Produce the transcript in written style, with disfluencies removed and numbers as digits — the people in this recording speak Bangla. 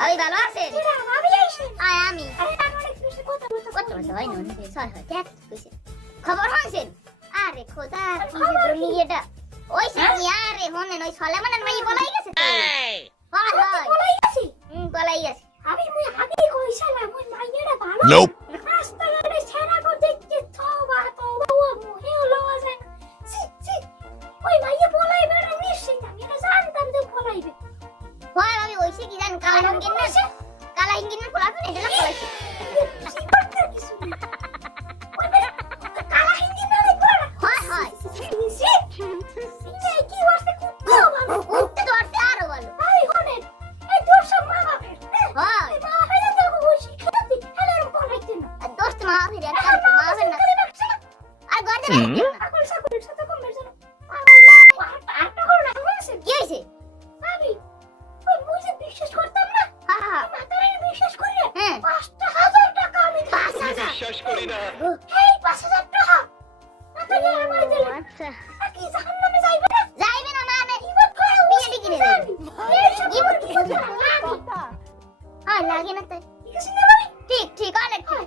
আমি ভালো আছেন আমি আইছেন আমি আরে অনেক বেশি কথা কত হয় নুন সর হয় দেখ কইছে খবর হইছেন আরে খোদা কি যে দুনিয়াটা ওই সাথী আরে হনেন ওই সলেমানের মাই বলাই গেছে তো হয় হয় বলাই গেছি বলাই গেছে আমি আগে কইছিলাম ওই মাইয়াটা ভালো Nope. রাস্তাঘাটে ছেড়া কো দেখতে তওবা তওবা ও মুহে লওয়া যায় না সি সি ওই মাইয়া বলাইবে না নিশ্চিত আমি এটা জানতাম যে বলাইবে হয় আমি ওইছে কি জান কালা ইঞ্জিন পোলা তো এটা না পড়াইছে কিছু না কালা হিন্দি না রে পুরা হয় হয় কি ওয়াসে কুত্তা ভালো উঠতে তো আরতে আরো ভালো এই হনেন এই তোর সব মা বাপের হয় মা বাপের তো ওই শিক্ষা দি হেলের বলাইতে না আর দোস্ত মা ফিরে আর মা হবে না আর গর্দে রাখতে না আকল সাকুলের সাথে কম বেজন আটটা করে না হয়েছে কি হইছে আমি ওই মুইজে বিশ্বাস করতাম না হা হা মাতারে বিশ্বাস করি না হ্যাঁ ৫,০০০ টাকা আমি ৫,০০০ বিশ্বাস করি না এই ৫,০০০ টাকা মাতারে আমার দিল আচ্ছা কি জাহান্নামে যাইবে না যাইবে না মানে ইবাদ করে বিয়ে কিনে যাবে ইবাদ কি কথা হয় লাগে না তাই ঠিক আছে না ভাই ঠিক ঠিক অনেক ঠিক